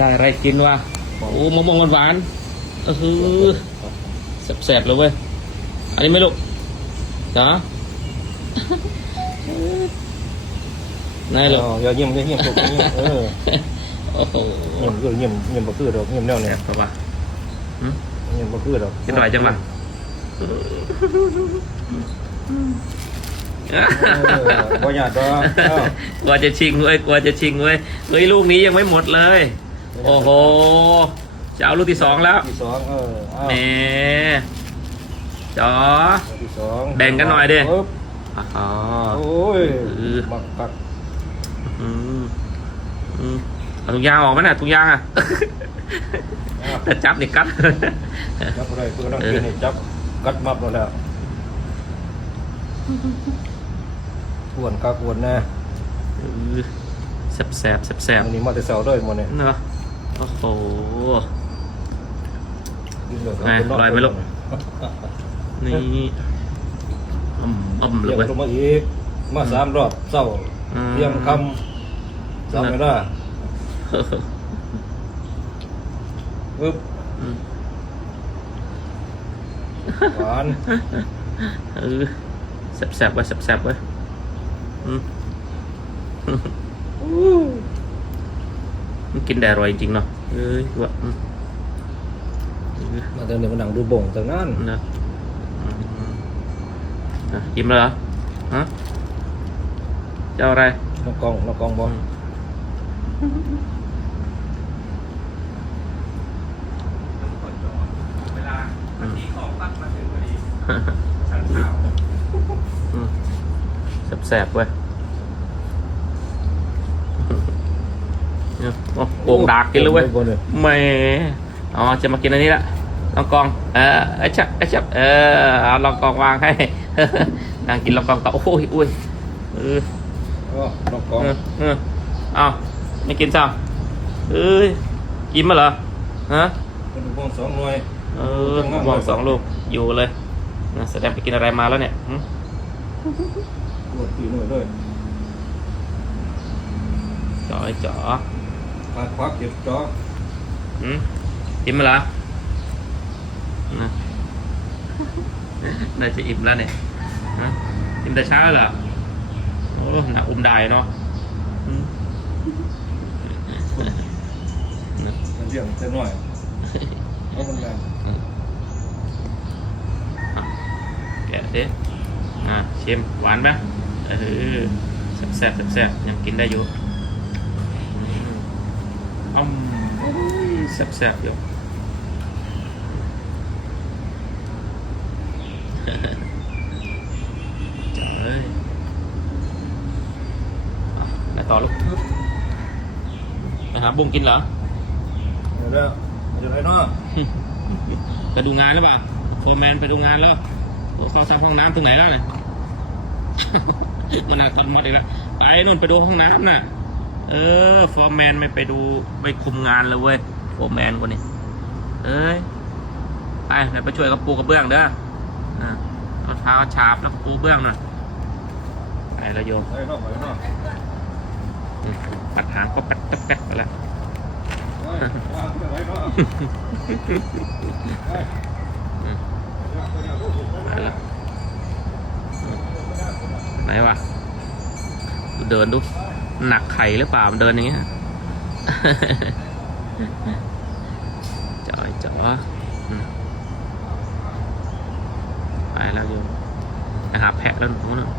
ได้อะไรกินวะโอ้มะม่วงหวานๆก็คือแสบๆเลยเว้ย อันนี้ไม่ลูกนะนายหรออย่าเยี่ยมอย่าเยี่ยมถูกเยี่ยมเออเยี่ยมเยี่ยมเยี่ยมบ่คือดอกเยี่ยมแนวเนี่ยครับว่าเยี่ยมบ่คือดอกกินหน่อยจังวะกลัวอากก็กจะชิงเว้ยกว่าจะชิงเว้ยเฮ้ยลูกนี้ยังไม่หมดเลย โอ้โห จะเอาลูกที่สองแล้วที่สองเออเอาแหมจอที่สองแบ่งกันหน่อยดิ ปึ๊บอ๋อ โอ้ยเออมักกักอืมอืมเอาถุงยางออกไหมน่ะถุงยางอะแต่จับนี่กัด จับอะไรเพื่อนต้องกินนี่จับกัดมับแล้วแล้วกวนกักกวนแน่เออแสบแสบแสบแสบอันนี้มาแต่เสาด้วยหมดเนี่ย เนอะ โอ้โหกินเลยแม่อร่อยไหมลูก นี่อ่อมอ่อมเลเรียยกเว้ย ลงมาอีก มาสามรอบเศร้าอืมเที่ยงคำสามเวลาปึ๊บอืมหวานเออแสบแสบๆเว้ยแสบแสบๆเว้ยอืม มันกินได้อร่อยจริงๆเนาะเอ้ยว่ะอืมเออมาเดินเดี๋ยวมานั่งดูบ่งจากนั้นนะอืมอะอิ่มแล้วเหรอฮะจะเอาอะไรน้องกองน้องกองบอลอืมแสบๆเว้ยเนี่ย โป่งดากกินเลยเว้ยแหม่อ๋อจะมากินอันนี้ละลองกอง เออไอ้ชับไอ้ชับเออเอาลองกองวางให้นั่งกินลองกองต่อโอ้ยอุ้ยเอออ๋องกองเออเอาไม่กินซ้ำเอ้ยกินมาเหรอฮะมันบ่งสองหน่วยเออมองสองลูกอยู่เลยนะแสดงไปกินอะไรมาแล้วเนี่ยหึปวดตีหน่วยด้วยจ๋อจ๋อ ขาดควักเก็บจ้อหึกินมาเหรอนะน่าจะอิ่มแล้วเนี่ยฮะอิ่มแต่เช้าเหรอโอ้หนักอุ้มได้เนาะอืมมันเรียงเส้นหน่อยเอาคนงานอะแกะดิอะชิมหวานไหมเออแซ่บๆแซ่บๆยังกินได้อยู่อืม อ้อมโอ้ยแซ่บๆอยู่จ๋าเอ้ยอะไหนต่อลูกไปหาบุ้งกินเหรอ เดี๋ยวเด้อมันจะไรเนาะไปดูงานหรือเปล่าโฟร์แมนไปดูงานแล้วโอ้เขาทำห้องน้ำตรงไหนแล้วเนี่ยมันน่าทำมาอีกแล้ว ไปนู่นไปดูห้องน้ำน่ะ เออโฟร์แมนไม่ไปดูไม่คุมงานเลยเว้ยโฟร์แมนคนนี้เอ้ย ไปเดี๋ยวไปช่วยกับปูกระเบื้องเด้ออะเอาเท้าฉาบแล้วก็ปูเบื้องหน่อยไปแล้วโยมไรเนาะไปนอกปัดหางก็แป๊ดแป๊ดไปแล้วไปวางไปเนาะไปล้วไหนวะ เดินดู หนักไข่หรือเปล่า มันเดินอย่างเงี้ยจ๋อยจ๋ออืมไปแล้วโยมนะครับแพะแล้วหนูนะ